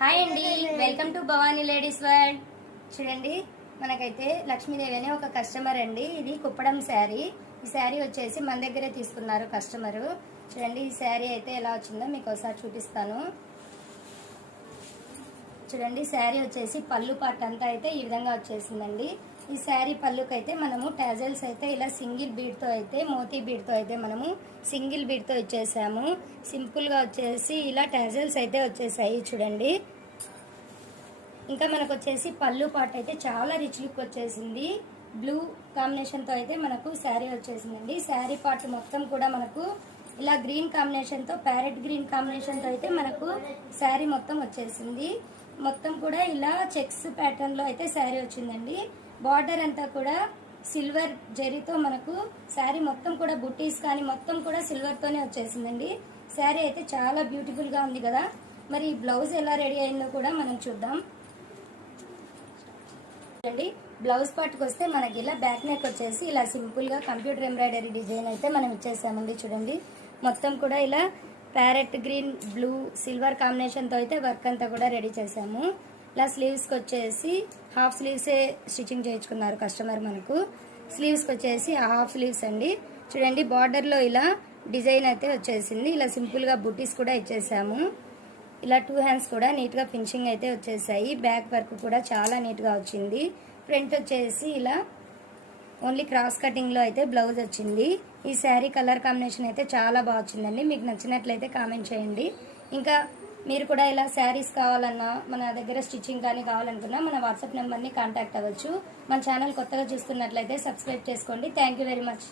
Hi అండి, welcome to Bhavani ladies world. చూడండి, మనకైతే లక్ష్మీదేవి అనే ఒక కస్టమర్ అండి. ఇది కుప్పడం శారీ. ఈ శారీ వచ్చేసి మన దగ్గరే తీసుకున్నారు కస్టమరు. చూడండి, ఈ శారీ అయితే ఎలా వచ్చిందో మీకు ఒకసారి చూపిస్తాను. చూడండి, శారీ వచ్చేసి పళ్ళు పార్ట్ అంతా అయితే ఈ విధంగా వచ్చేసిందండి. ఈ శారీ పళ్ళుకైతే మనము టాజల్స్ అయితే ఇలా సింగిల్ బీడ్తో అయితే మోతీ బీడ్తో అయితే మనము సింగిల్ బీడ్తో ఇచ్చేసాము. సింపుల్గా వచ్చేసి ఇలా టాజల్స్ అయితే వచ్చేసాయి. చూడండి, ఇంకా మనకు వచ్చేసి పళ్ళు పార్ట్ అయితే చాలా రిచ్ లుక్ వచ్చేసింది. బ్లూ కాంబినేషన్తో అయితే మనకు శారీ వచ్చేసిందండి. శారీ పార్ట్ మొత్తం కూడా మనకు ఇలా గ్రీన్ కాంబినేషన్తో, ప్యారెట్ గ్రీన్ కాంబినేషన్తో అయితే మనకు శారీ మొత్తం వచ్చేసింది. మొత్తం కూడా ఇలా చెక్స్ ప్యాటర్న్లో అయితే శారీ వచ్చిందండి. బార్డర్ అంతా కూడా సిల్వర్ జరీతో మనకు శారీ మొత్తం కూడా బుట్టీస్ కానీ మొత్తం కూడా సిల్వర్తోనే వచ్చేసిందండి. శారీ అయితే చాలా బ్యూటిఫుల్గా ఉంది కదా. మరి ఈ బ్లౌజ్ ఎలా రెడీ అయిందో కూడా మనం చూద్దాం. చూడండి, బ్లౌజ్ పార్ట్కి వస్తే మనకి ఇలా బ్యాక్ నెక్ వచ్చేసి ఇలా సింపుల్గా కంప్యూటర్ ఎంబ్రాయిడరీ డిజైన్ అయితే మనం ఇచ్చేసామండి. చూడండి, మొత్తం కూడా ఇలా ప్యారెట్ గ్రీన్, బ్లూ, సిల్వర్ కాంబినేషన్తో అయితే వర్క్ అంతా కూడా రెడీ చేసాము. ఇలా స్లీవ్స్కి వచ్చేసి హాఫ్ స్లీవ్సే స్టిచ్చింగ్ చేయించుకున్నారు కస్టమర్ మనకు. స్లీవ్స్కి వచ్చేసి హాఫ్ స్లీవ్స్ అండి. చూడండి, బార్డర్లో ఇలా డిజైన్ అయితే వచ్చేసింది. ఇలా సింపుల్గా బుటీస్ కూడా ఇచ్చేసాము. ఇలా 2 హ్యాండ్స్ కూడా నీట్గా ఫినిషింగ్ అయితే వచ్చేసాయి. బ్యాక్ వర్క్ కూడా చాలా నీట్గా వచ్చింది. ఫ్రంట్ వచ్చేసి ఇలా ఓన్లీ క్రాస్ కటింగ్లో అయితే బ్లౌజ్ వచ్చింది. ఈ శారీ కలర్ కాంబినేషన్ అయితే చాలా బాగా వచ్చిందండి. మీకు నచ్చినట్లయితే కామెంట్ చేయండి. ఇంకా మీరు కూడా ఇలా శారీస్ కావాలన్నా, మన దగ్గర స్టిచ్చింగ్ కానీ కావాలనుకున్నా మన వాట్సాప్ నెంబర్ని కాంటాక్ట్ అవ్వచ్చు. మన ఛానల్ కొత్తగా చూస్తున్నట్లయితే సబ్స్క్రైబ్ చేసుకోండి. Thank you very much.